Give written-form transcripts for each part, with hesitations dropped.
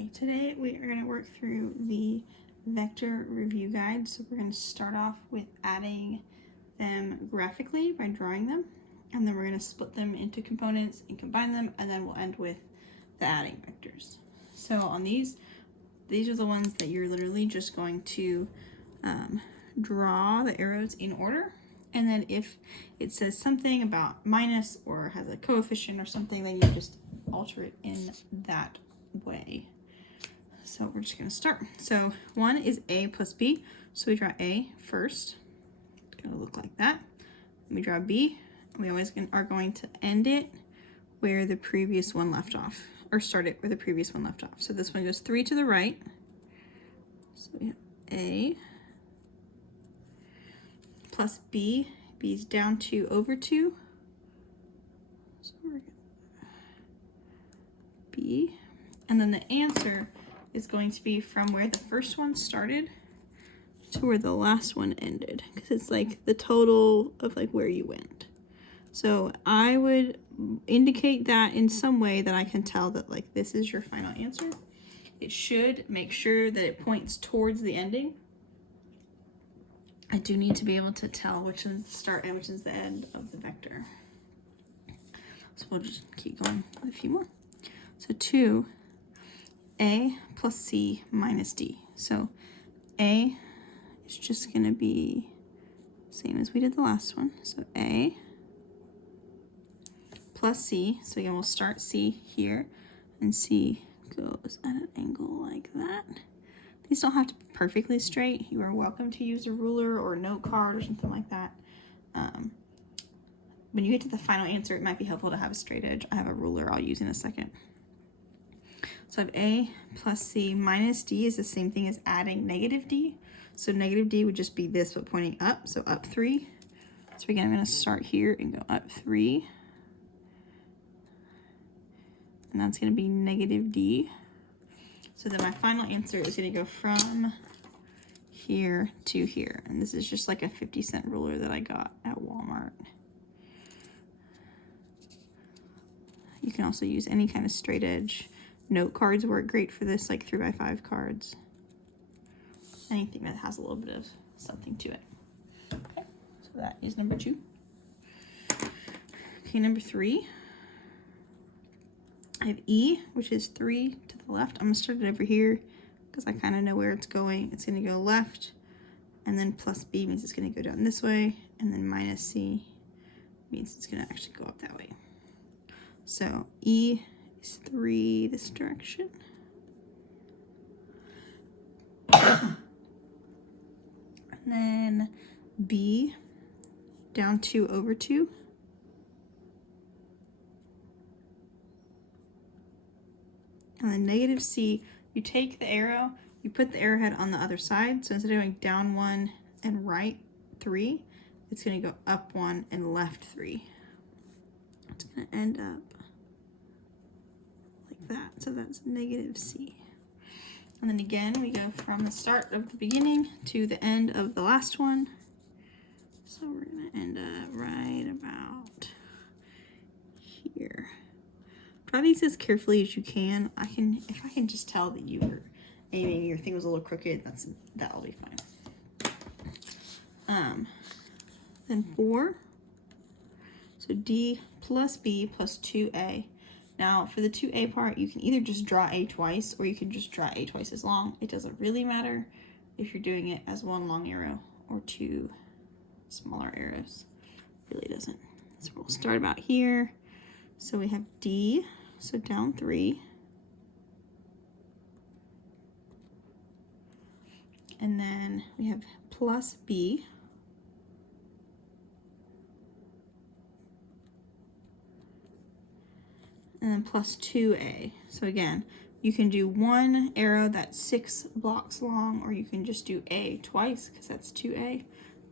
Okay, today we are going to work through the vector review guide. So we're going to start off with adding them graphically by drawing them, and then we're going to split them into components and combine them, and then we'll end with the adding vectors. So on these are the ones that you're literally just going to draw the arrows in order, and then if it says something about minus or has a coefficient or something, then you just alter it in that way. So we're just going to start. So one is a plus b, so we draw a first. It's going to look like that. We draw b, and we always are going to end it where the previous one left off, or start it where the previous one left off. So this one goes 3 to the right. So we have a plus b. B is down 2 over 2. So we're going to b. And then the answer is going to be from where the first one started to where the last one ended, because it's like the total of like where you went. So I would indicate that in some way that I can tell that like this is your final answer. It should make sure that it points towards the ending. I do need to be able to tell which is the start and which is the end of the vector. So we'll just keep going with a few more. So 2, a plus c minus d. So a is just going to be same as we did the last one. So a plus c. So again, we'll start c here, and c goes at an angle like that. These don't have to be perfectly straight. You are welcome to use a ruler or a note card or something like that. When you get to the final answer, it might be helpful to have a straight edge. I have a ruler I'll use in a second. So I have a plus c minus d is the same thing as adding negative d. So negative d would just be this, but pointing up, so up 3. So again, I'm going to start here and go up 3. And that's going to be negative d. So then my final answer is going to go from here to here. And this is just like a 50-cent ruler that I got at Walmart. You can also use any kind of straight edge. Note cards work great for this, like 3x5 cards. Anything that has a little bit of something to it. Okay, so that is number 2. Okay, number 3. I have E, which is 3 to the left. I'm going to start it over here because I kind of know where it's going. It's going to go left, and then plus B means it's going to go down this way, and then minus C means it's going to actually go up that way. So E is 3 this direction. And then B down 2 over 2. And then negative C, you take the arrow, you put the arrowhead on the other side. So instead of going down 1 and right 3, it's going to go up 1 and left 3. It's going to end up like that. So that's negative C. And then again, we go from the start of the beginning to the end of the last one. So we're going to end up right about here. Draw these as carefully as you can. If I can just tell that you were aiming, your thing was a little crooked, that'll be fine. Then 4. So D plus B plus 2A. Now for the 2A part, you can either just draw A twice, or you can just draw A twice as long. It doesn't really matter if you're doing it as one long arrow or 2 smaller arrows. It really doesn't. So we'll start about here. So we have D, so down 3. And then we have plus B. And then plus 2A. So again, you can do one arrow that's 6 blocks long, or you can just do A twice, because that's 2A.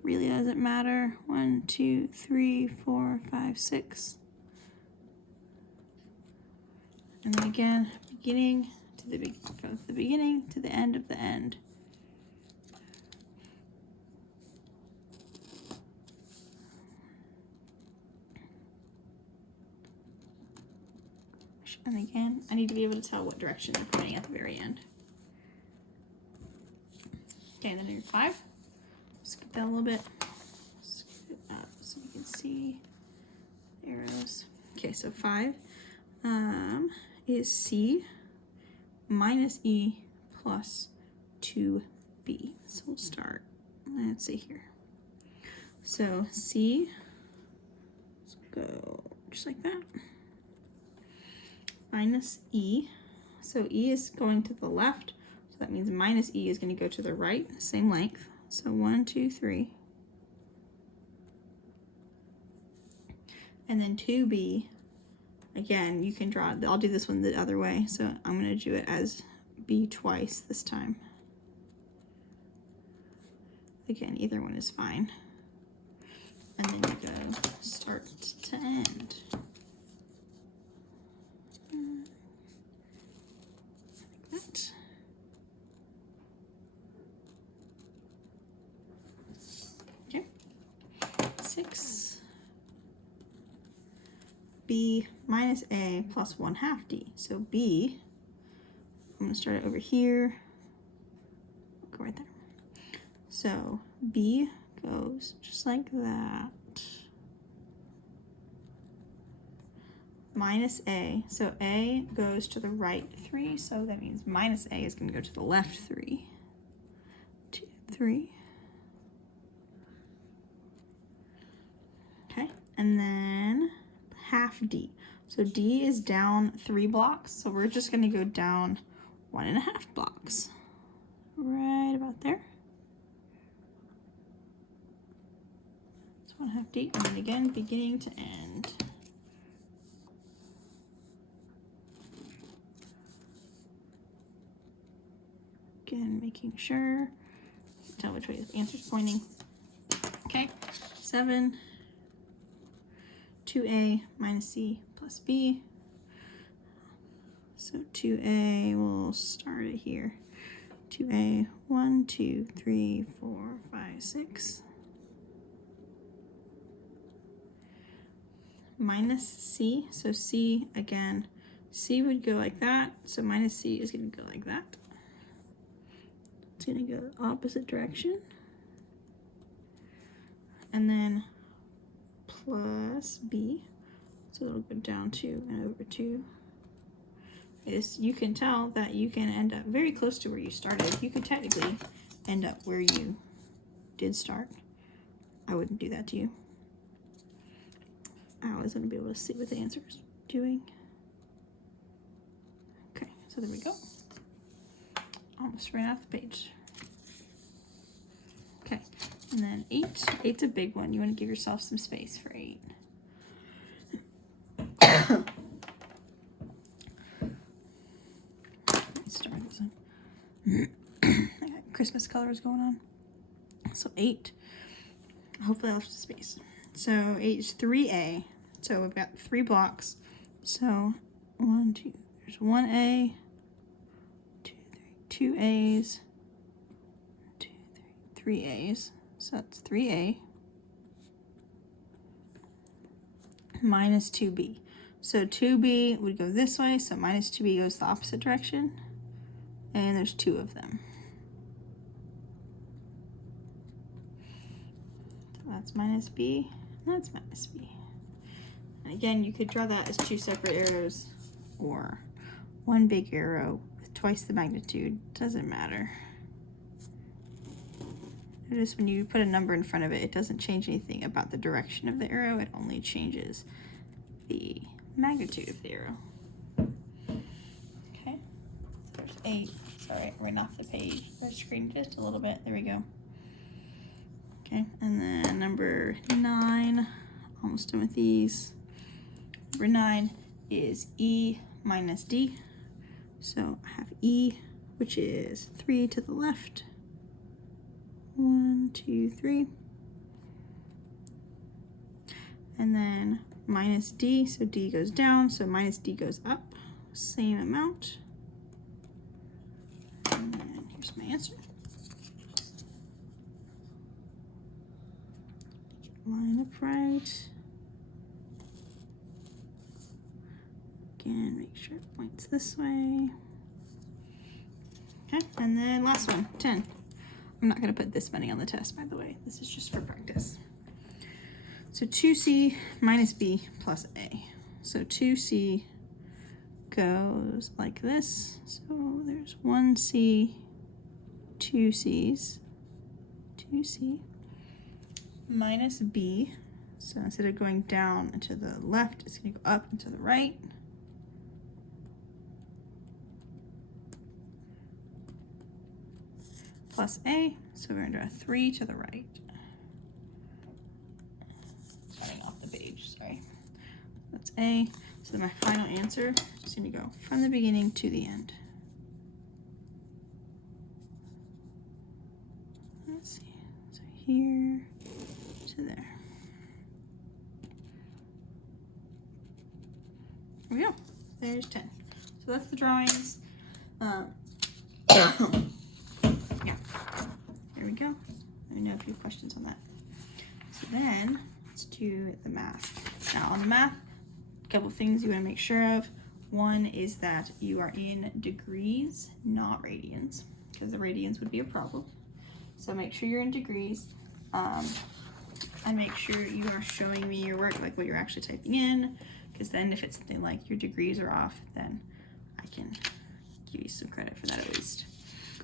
Really doesn't matter. 1, 2, 3, 4, 5, 6. And then again, from the beginning to the end of the end. And again, I need to be able to tell what direction they're pointing at the very end. Okay, and then your 5. Skip that a little bit. Scoot it up so you can see the arrows. Okay, so 5 is C minus E plus 2B. So we'll start, let's see here. So C, let's go just like that. Minus E, so E is going to the left, so that means minus E is going to go to the right, same length. So 1, 2, 3. And then 2B, again, you can draw, I'll do this one the other way, so I'm going to do it as B twice this time. Again, either one is fine. And then you go start to end. Like that. Okay. 6. B minus A plus 1/2 D. So B, I'm going to start it over here. Go right there. So B goes just like that. Minus A. So A goes to the right 3. So that means minus A is going to go to the left 3. 2, 3. Okay. And then 1/2 D. So D is down 3 blocks. So we're just going to go down 1.5 blocks. Right about there. 1/2 D, and then again, beginning to end. Again, making sure you can tell which way the answer's pointing. Okay, 7, 2A minus C plus B. So 2A, we'll start it here. 2A, 1, 2, 3, 4, 5, 6. Minus C, so C, again, C would go like that, so minus C is going to go like that. It's going to go the opposite direction. And then plus B, so it'll go down 2 and over 2. You can tell that you can end up very close to where you started. You could technically end up where you did start. I wouldn't do that to you. I was going to be able to see what the answer is doing. Okay, so there we go. Almost ran off the page. Okay, and then 8. 8's a big one. You want to give yourself some space for 8. Let's start this one. I got Christmas colors going on. So 8. Hopefully I left some space. So 8 is 3A. So we've got 3 blocks. So 1, 2, there's 1A, 2, 3, 2 A's, 2, 3, 3 A's. So that's 3A minus 2B. So 2B would go this way, so minus 2B goes the opposite direction. And there's 2 of them. So that's minus B, and that's minus B. And again, you could draw that as 2 separate arrows or 1 big arrow with twice the magnitude. Doesn't matter. Notice when you put a number in front of it, it doesn't change anything about the direction of the arrow. It only changes the magnitude of the arrow. Okay, so there's 8. Sorry, I ran off the page, the screen just a little bit. There we go. Okay, and then number 9, almost done with these. Number 9 is E minus D. So I have E, which is 3 to the left. 1, 2, 3. And then minus D, so D goes down, so minus D goes up, same amount. And then here's my answer. Line up right. Again, make sure it points this way. Okay, and then last one, 10. I'm not going to put this many on the test, by the way. This is just for practice. So 2c minus b plus a. So 2c goes like this. So there's 1c, 2c's, 2c minus b. So instead of going down and to the left, it's going to go up and to the right. Plus a, so we're going to do a 3 to the right. Starting off the page, sorry. That's a. So then my final answer is going to go from the beginning to the end. Let's see, so here to there. There we go. There's 10. So that's the drawings. Yeah, there we go. Let me know if you have questions on that. So then let's do the math. Now on the math, a couple things you want to make sure of. One is that you are in degrees, not radians, because the radians would be a problem. So make sure you're in degrees, and make sure you are showing me your work, like what you're actually typing in, because then if it's something like your degrees are off, then I can give you some credit for that at least.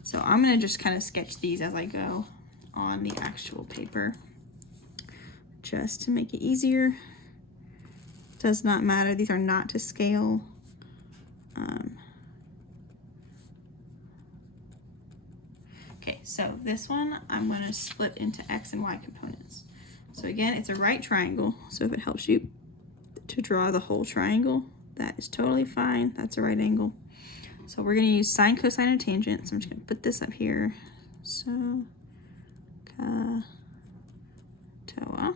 So I'm going to just kind of sketch these as I go on the actual paper, just to make it easier. Does not matter. These are not to scale. Okay, so this one I'm going to split into x and y components. So again, it's a right triangle. So if it helps you to draw the whole triangle, that is totally fine. That's a right angle. So we're going to use sine, cosine, and tangent. So I'm just going to put this up here. So, toa.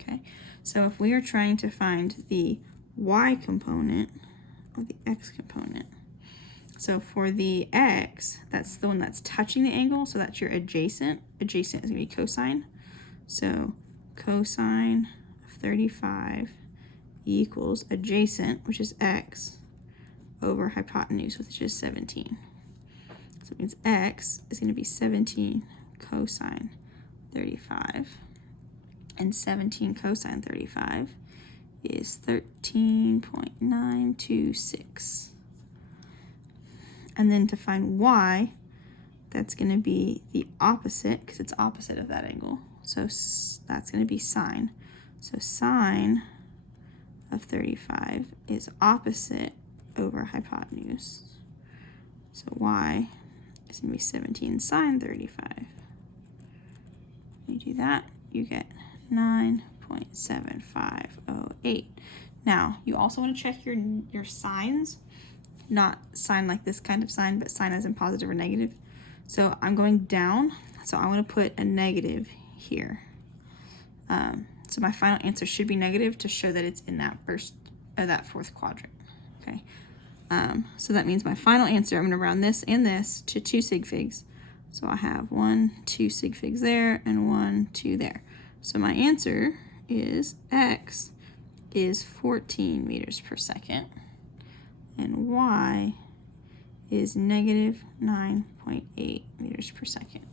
Okay. So if we are trying to find the y component or the x component, so for the x, that's the one that's touching the angle. So that's your adjacent. Adjacent is going to be cosine. So cosine of 35 equals adjacent, which is x, over hypotenuse, which is 17. So it means x is going to be 17 cosine 35. And 17 cosine 35 is 13.926. And then to find y, that's going to be the opposite, because it's opposite of that angle. So that's going to be sine. So sine of 35 is opposite over hypotenuse. So y is going to be 17 sine 35. When you do that, you get 9.7508. Now, you also want to check your signs, not sign like this kind of sign, but sign as in positive or negative. So I'm going down, so I want to put a negative here. So my final answer should be negative to show that it's in that first or that fourth quadrant. Okay. So that means my final answer, I'm going to round this and this to 2 sig figs. So I have 1, 2 sig figs there, and 1, 2 there. So my answer is x is 14 meters per second, and y is negative 9.8 meters per second.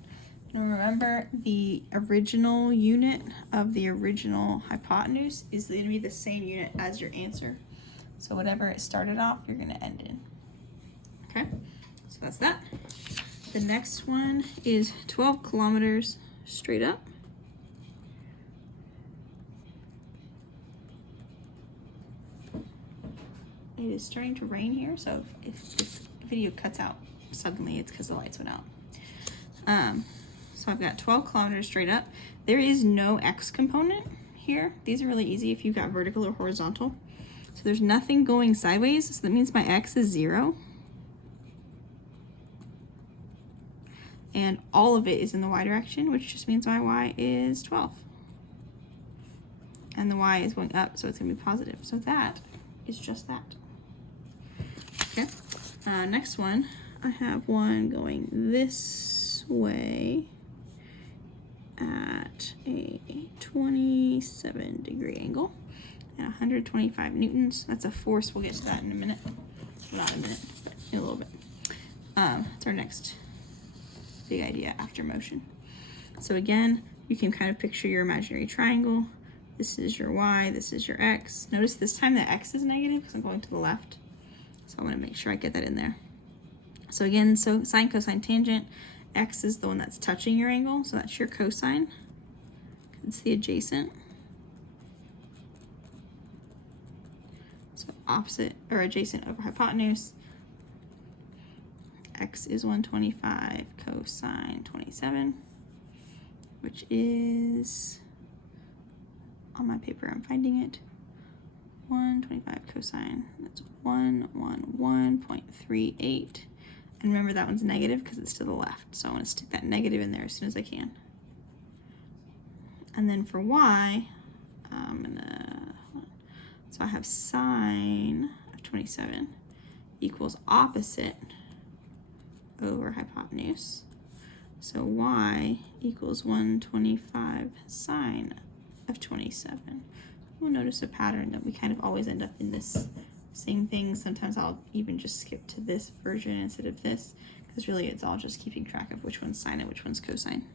And remember, the original unit of the original hypotenuse is going to be the same unit as your answer. So whatever it started off, you're going to end in. Okay, so that's that. The next one is 12 kilometers straight up. It is starting to rain here, so if this video cuts out suddenly, it's because the lights went out. So I've got 12 kilometers straight up. There is no x component here. These are really easy if you've got vertical or horizontal. So there's nothing going sideways, so that means my x is 0. And all of it is in the y direction, which just means my y is 12. And the y is going up, so it's going to be positive. So that is just that. Okay, next one, I have one going this way at a 27-degree angle. and 125 newtons. That's a force. We'll get to that in a minute. Not a minute, but in a little bit. It's our next big idea after motion. So again, you can kind of picture your imaginary triangle. This is your y, this is your x. Notice this time the x is negative because I'm going to the left. So I want to make sure I get that in there. So again, so sine, cosine, tangent. X is the one that's touching your angle, so that's your cosine. It's the adjacent. So opposite or adjacent over hypotenuse. X is 125 cosine 27, which is, on my paper I'm finding it, 125 cosine, that's 111.38. And remember that one's negative because it's to the left, so I want to stick that negative in there as soon as I can. And then for y, so I have sine of 27 equals opposite over hypotenuse. So y equals 125 sine of 27. We'll notice a pattern that we kind of always end up in this same thing. Sometimes I'll even just skip to this version instead of this, because really it's all just keeping track of which one's sine and which one's cosine.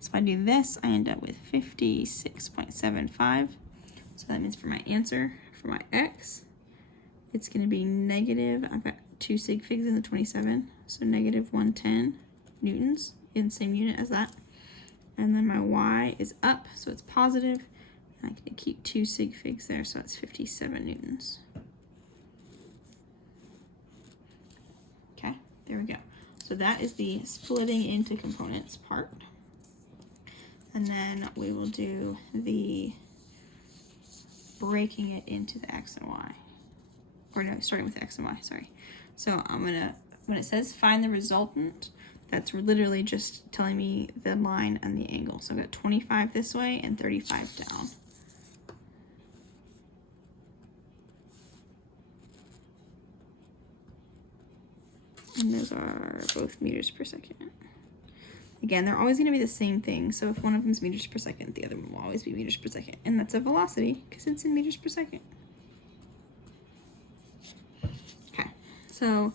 So if I do this, I end up with 56.75. So that means for my answer, for my x, it's going to be negative, I've got 2 sig figs in the 27, so negative 110 newtons in the same unit as that. And then my y is up, so it's positive, and I can keep 2 sig figs there, so that's 57 newtons. Okay, there we go. So that is the splitting into components part. And then we will do the breaking it into the x and y. Or no, starting with x and y, sorry. So I'm gonna, when it says find the resultant, that's literally just telling me the line and the angle. So I've got 25 this way and 35 down. And those are both meters per second. Again, they're always going to be the same thing. So if one of them is meters per second, the other one will always be meters per second. And that's a velocity because it's in meters per second. Okay, so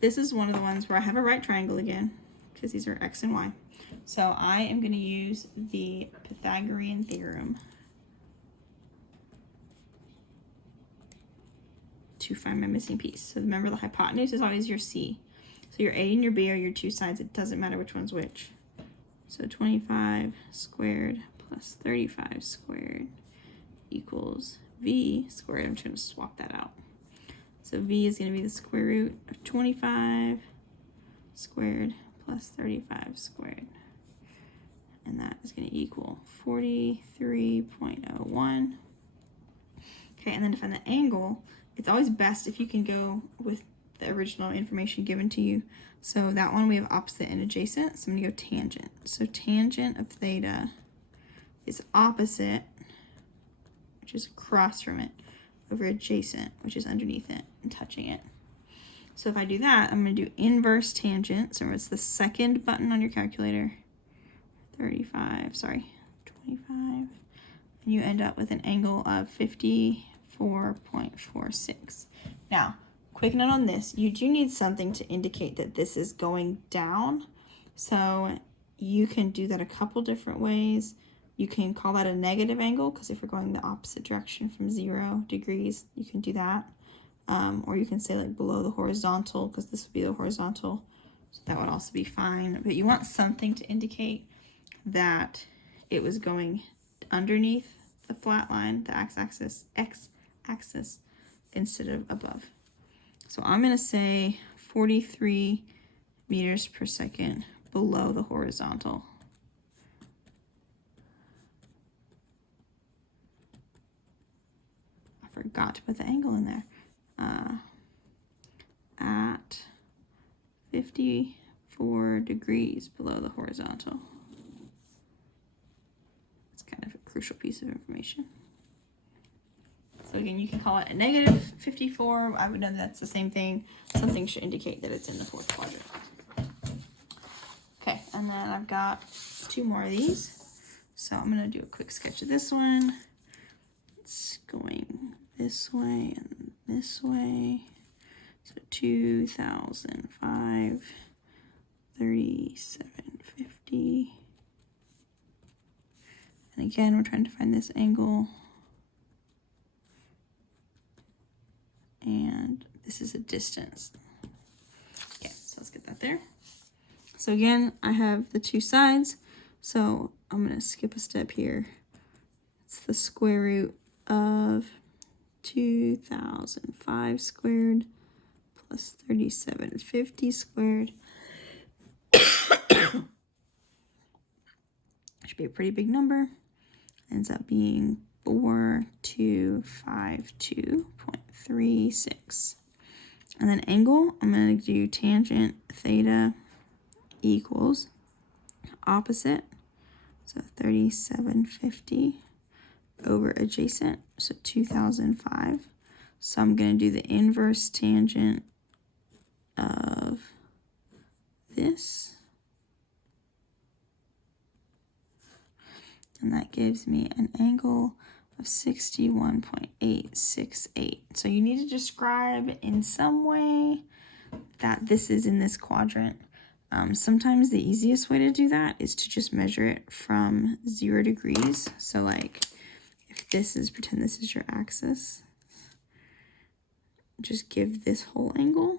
this is one of the ones where I have a right triangle again, because these are x and y. So I am going to use the Pythagorean theorem to find my missing piece. So remember, the hypotenuse is always your c. So your a and your b are your two sides. It doesn't matter which one's which. So 25 squared plus 35 squared equals v squared. I'm just going to swap that out. So v is going to be the square root of 25 squared plus 35 squared. And that is going to equal 43.01. Okay, and then to find the angle, it's always best if you can go with the original information given to you. So that one we have opposite and adjacent, so I'm going to go tangent. So tangent of theta is opposite, which is across from it, over adjacent, which is underneath it and touching it. So if I do that, I'm going to do inverse tangent. So it's the second button on your calculator. 25, 25. And you end up with an angle of 54.46. Now, quick note on this, you do need something to indicate that this is going down. So you can do that a couple different ways. You can call that a negative angle, because if we're going the opposite direction from 0 degrees, you can do that. Or you can say like below the horizontal, because this would be the horizontal. So that would also be fine. But you want something to indicate that it was going underneath the flat line, the x-axis, instead of above. So I'm going to say 43 meters per second below the horizontal. I forgot to put the angle in there. At 54 degrees below the horizontal. It's kind of a crucial piece of information. So again, you can call it a negative 54. I would know that's the same thing. Something should indicate that it's in the fourth quadrant. Okay, and then I've got 2 more of these. So I'm going to do a quick sketch of this one. Let's going this way and this way. So 2005, 3750. And again, we're trying to find this angle. And this is a distance. Okay, so let's get that there. So again, I have the two sides. So I'm going to skip a step here. It's the square root of 2005 squared plus 3750 squared. Should be a pretty big number. Ends up being 4252.36. And then angle, I'm going to do tangent theta equals opposite. So 3750 over adjacent, so 2005. So I'm going to do the inverse tangent of this. And that gives me an angle of 61.868. So you need to describe in some way that this is in this quadrant. Sometimes the easiest way to do that is to just measure it from 0 degrees. So like if this is, pretend this is your axis, just give this whole angle.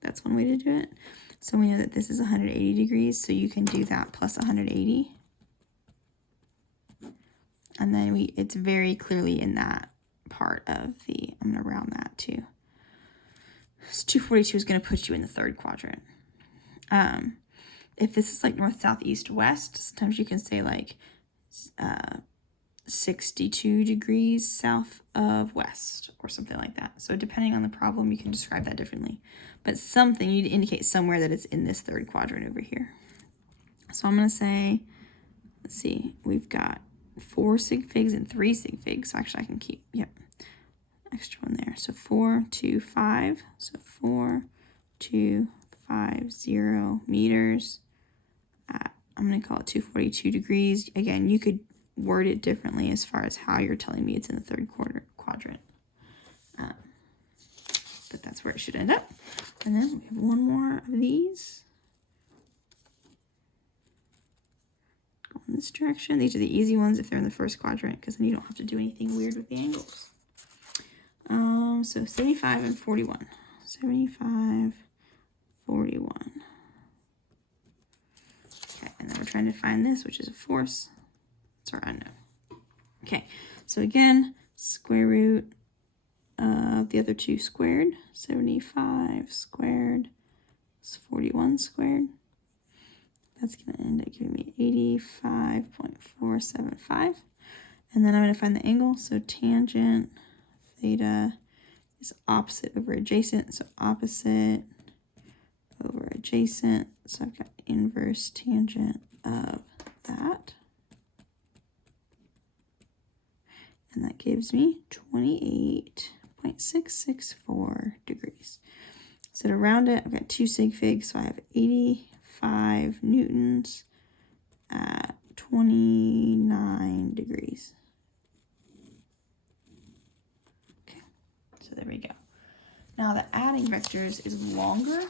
That's one way to do it. So we know that this is 180 degrees, so you can do that plus 180. And then it's very clearly in that part of the, I'm going to round that too. So 242 is going to put you in the third quadrant. If this is like north, south, east, west, sometimes you can say like 62 degrees south of west or something like that. So depending on the problem, you can describe that differently. But something, you need to indicate somewhere that it's in this third quadrant over here. So I'm going to say, let's see, we've got 4 sig figs and 3 sig figs. So actually I can keep, yep, extra one there. So 4, 2, 5. So 4, 2, 5, 0 meters at, I'm going to call it 242 degrees. Again, you could word it differently as far as how you're telling me it's in the third quadrant. But that's where it should end up. And then we have one more of these. Go in this direction. These are the easy ones if they're in the first quadrant, because then you don't have to do anything weird with the angles. So 75 and 41. 75, 41. Okay, and then we're trying to find this, which is a force. It's our unknown. Okay, so again, square root of the other two squared. 75 squared is 41 squared. That's going to end up giving me 85.475. And then I'm going to find the angle. So tangent theta is opposite over adjacent. So opposite over adjacent. So I've got inverse tangent of that. And that gives me 28.664 degrees. So to round it, I've got 2 sig figs. So I have 85 newtons at 29 degrees. Okay, so there we go. Now the adding vectors is longer,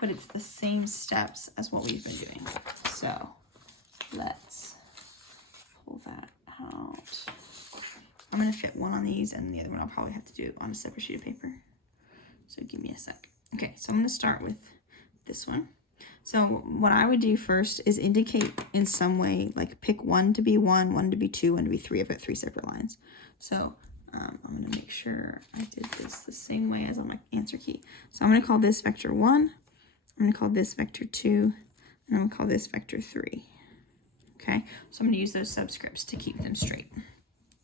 but it's the same steps as what we've been doing. So let's pull that out. I'm going to fit one on these, and the other one I'll probably have to do on a separate sheet of paper. So give me a sec. Okay, so I'm going to start with this one. So what I would do first is indicate in some way, like pick one to be 1, 1 to be 2, 1 to be 3. I've got 3 separate lines. So I'm going to make sure I did this the same way as on my answer key. So I'm going to call this vector 1. I'm going to call this vector 2. And I'm going to call this vector 3. Okay, so I'm going to use those subscripts to keep them straight.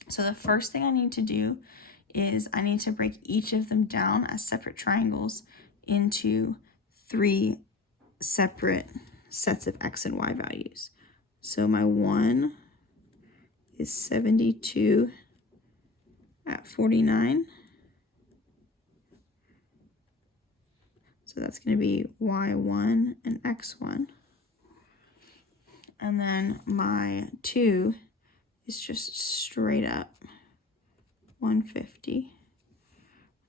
So the first thing I need to do is I need to break each of them down as separate triangles into 3 separate sets of x and y values. So my 1 is 72 at 49. So that's going to be y1 and x1. And then my 2 is just straight up 150.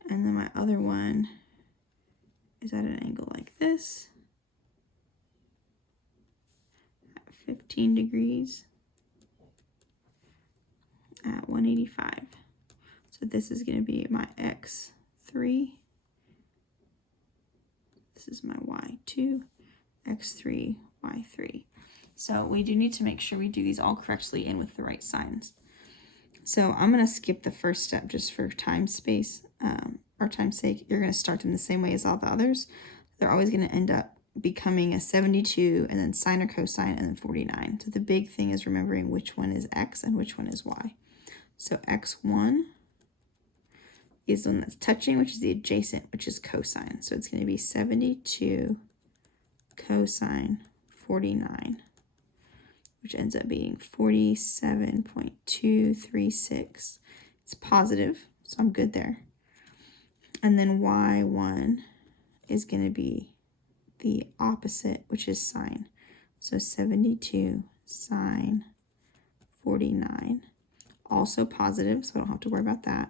And then my other one is at an angle like this, at 15 degrees, at 185. So this is going to be my x3. This is my y2, x3, y3. So we do need to make sure we do these all correctly and with the right signs. So I'm going to skip the first step just for time's sake. You're going to start them the same way as all the others. They're always going to end up becoming a 72 and then sine or cosine and then 49. So the big thing is remembering which one is x and which one is y. So x1 is the one that's touching, which is the adjacent, which is cosine. So it's going to be 72 cosine 49, which ends up being 47.236. It's positive, so I'm good there. And then y1 is going to be the opposite, which is sine. So 72 sine 49, also positive, so I don't have to worry about that.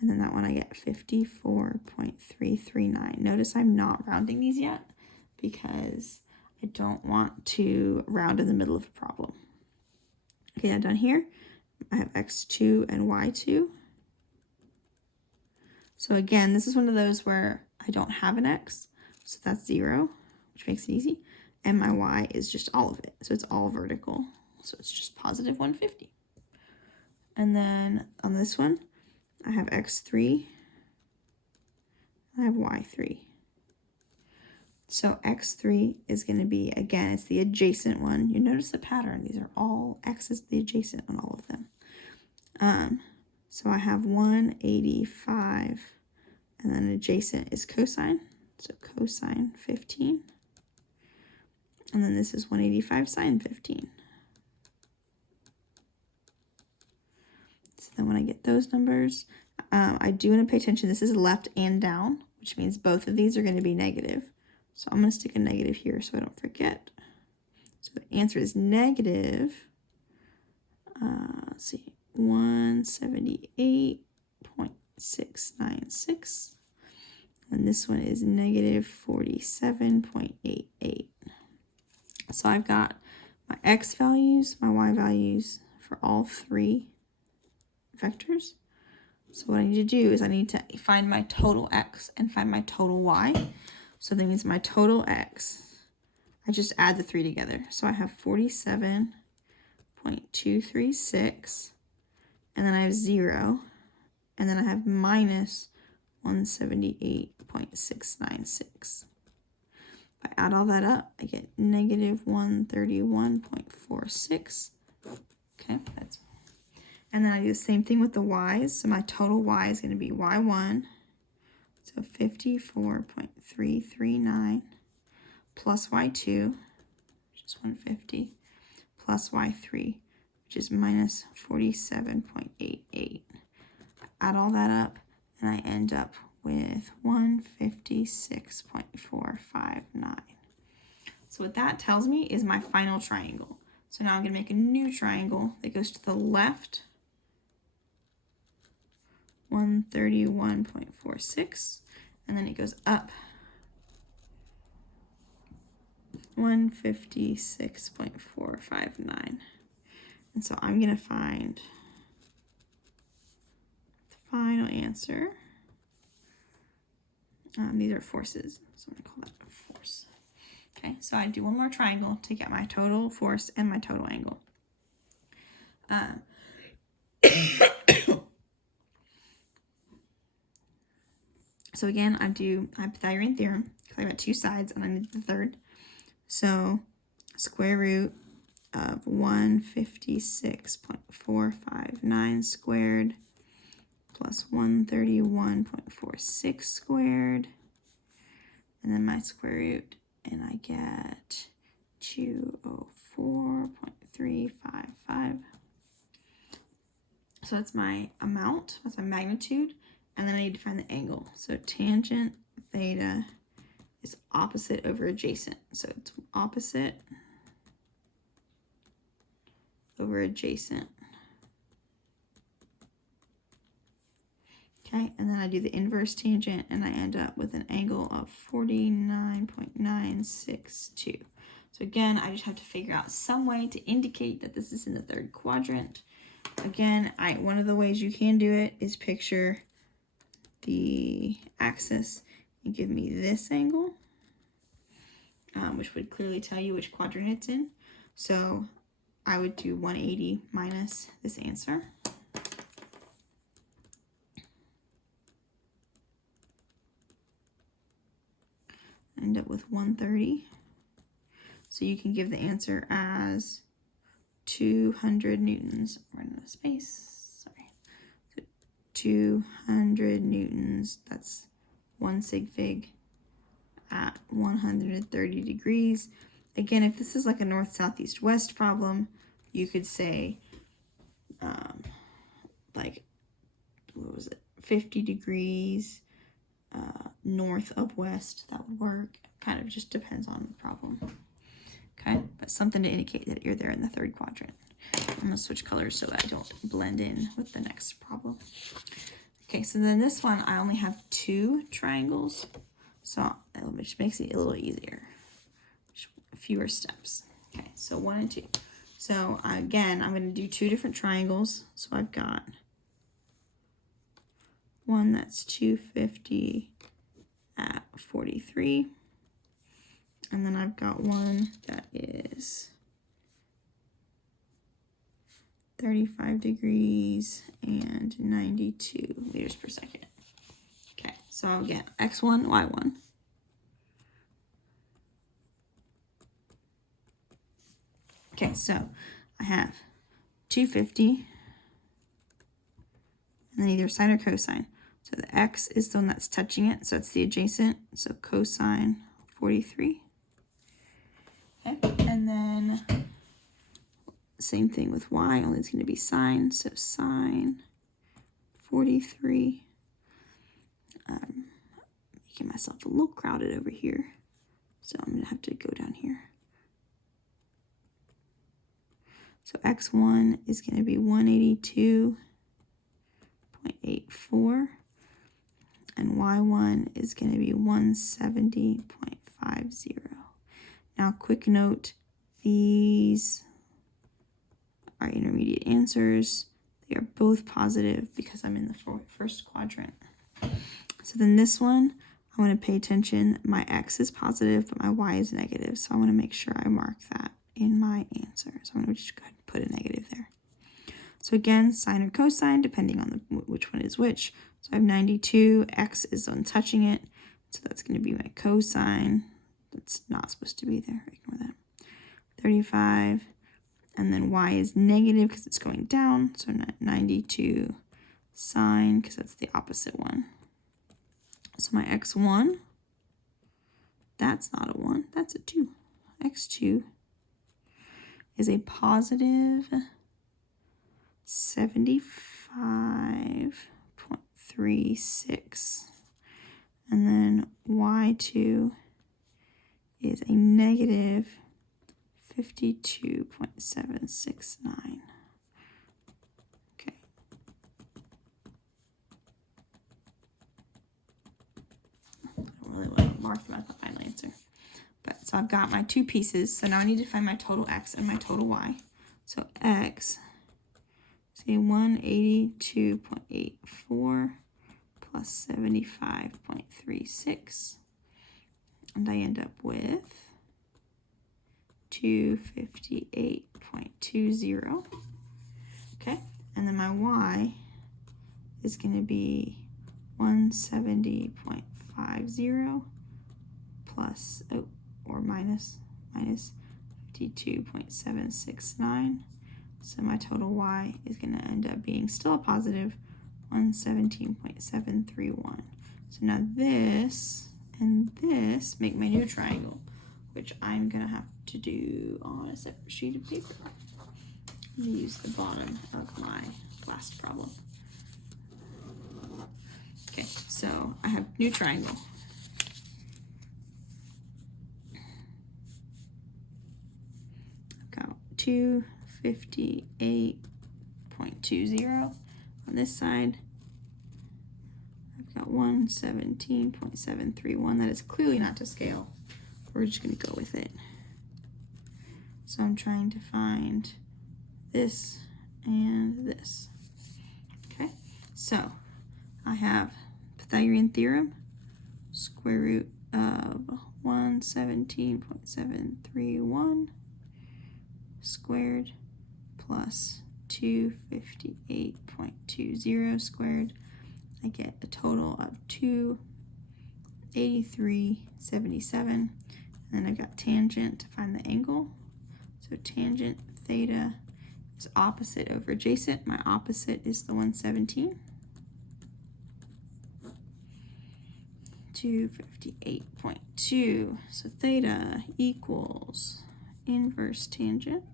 And then that one I get 54.339. Notice I'm not rounding these yet because I don't want to round in the middle of a problem. Okay, now down here, I have x2 and y2. So again, this is one of those where I don't have an x, so that's 0, which makes it easy. And my y is just all of it, so it's all vertical. So it's just positive 150. And then on this one, I have x3, I have y3. So x3 is going to be, again, it's the adjacent one. You notice the pattern. These are all, x is the adjacent on all of them. So I have 185, and then adjacent is cosine. So cosine 15. And then this is 185 sine 15. So then when I get those numbers, I do want to pay attention. This is left and down, which means both of these are going to be negative. So I'm going to stick a negative here so I don't forget. So the answer is negative, let's see, 178.696. And this one is negative 47.88. So I've got my x values, my y values for all three vectors. So what I need to do is I need to find my total x and find my total y. So that means my total x, I just add the three together. So I have 47.236, and then I have 0, and then I have minus 178.696. If I add all that up, I get negative 131.46. Okay, and then I do the same thing with the y's. So my total y is going to be y1. So 54.339 plus y2, which is 150, plus y3, which is minus 47.88. Add all that up, and I end up with 156.459. So what that tells me is my final triangle. So now I'm going to make a new triangle that goes to the left, 131.46, and then it goes up 156.459. And so I'm going to find the final answer. These are forces, so I'm going to call that a force. Okay, so I do one more triangle to get my total force and my total angle. So again, I have Pythagorean theorem because I've got two sides and I need the third. So square root of 156.459 squared plus 131.46 squared, and then my square root, and I get 204.355. So that's my amount, that's my magnitude, and then I need to find the angle. So tangent theta is opposite over adjacent. So it's opposite over adjacent. Okay, and then I do the inverse tangent and I end up with an angle of 49.962. So again, I just have to figure out some way to indicate that this is in the third quadrant. Again, one of the ways you can do it is picture the axis and give me this angle, which would clearly tell you which quadrant it's in. So I would do 180 minus this answer. End up with 130. So you can give the answer as 200 newtons. Run out of space. Sorry. So 200 newtons. That's 1 sig fig at 130 degrees. Again, if this is like a north, south, east, west problem, you could say like, what was it? 50 degrees north of west. That would work. Kind of just depends on the problem. Okay, but something to indicate that you're there in the third quadrant. I'm gonna switch colors so that I don't blend in with the next problem. Okay, so then this one, I only have 2 triangles, so which makes it a little easier. Fewer steps. Okay, so 1 and 2. So again, I'm gonna do 2 different triangles. So I've got one that's 250 at 43. And then I've got one that is 35 degrees and 92 meters per second. Okay, so again, x1, y1. Okay, so I have 250 and then either sine or cosine. So the x is the one that's touching it, so it's the adjacent, so cosine 43. Okay, and then same thing with y, only it's going to be sine, so sine 43. Making myself a little crowded over here, so I'm going to have to go down here. So x1 is going to be 182.84, and y1 is going to be 170.50. Now, quick note, these are intermediate answers. They are both positive because I'm in the first quadrant. So then this one, I want to pay attention. My x is positive, but my y is negative. So I want to make sure I mark that in my answer. So I'm going to just go ahead and put a negative there. So again, sine or cosine, depending on which one is which. So I have 92, x is the one touching it. So that's going to be my cosine. That's not supposed to be there. Ignore that. 35. And then y is negative because it's going down. So 92 sine because that's the opposite one. So my x1, that's not a 1. That's a 2. x2 is a positive 75.36. And then y2 is a negative 52.769. Okay. I don't really want to mark them as my final answer. But so I've got my 2 pieces. So now I need to find my total x and my total y. So x, say 182.84 plus 75.36. And I end up with 258.20. Okay, and then my y is going to be 170.50 plus, or minus 52.769. So my total y is going to end up being still a positive 117.731. So now this and this make my new triangle, which I'm going to have to do on a separate sheet of paper. I'm going to use the bottom of my last problem. Okay, so I have new triangle. I've got 258.20 on this side, Got 117.731. That is clearly not to scale. We're just going to go with it. So I'm trying to find this and this. Okay, so I have Pythagorean theorem, square root of 117.731 squared plus 258.20 squared. I get a total of 283.77. And then I've got tangent to find the angle. So tangent theta is opposite over adjacent. My opposite is the 117. 258.2. So theta equals inverse tangent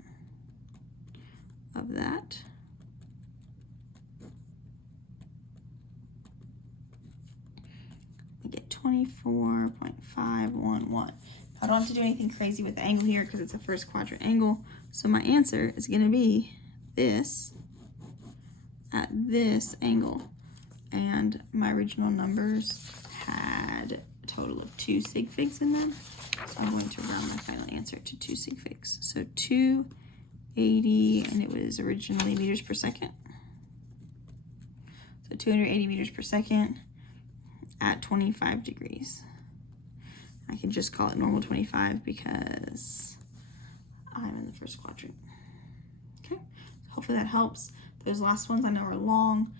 of that. I get 24.511. I don't have to do anything crazy with the angle here because it's a first quadrant angle. So my answer is going to be this at this angle. And my original numbers had a total of 2 sig figs in them. So I'm going to round my final answer to 2 sig figs. So 280, and it was originally meters per second. So 280 meters per second at 25 degrees. I can just call it normal 25 because I'm in the first quadrant. Okay, so hopefully that helps. Those last ones I know are long.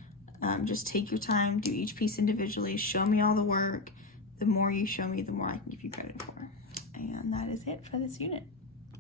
Just take your time, do each piece individually, show me all the work. The more you show me, the more I can give you credit for. And that is it for this unit.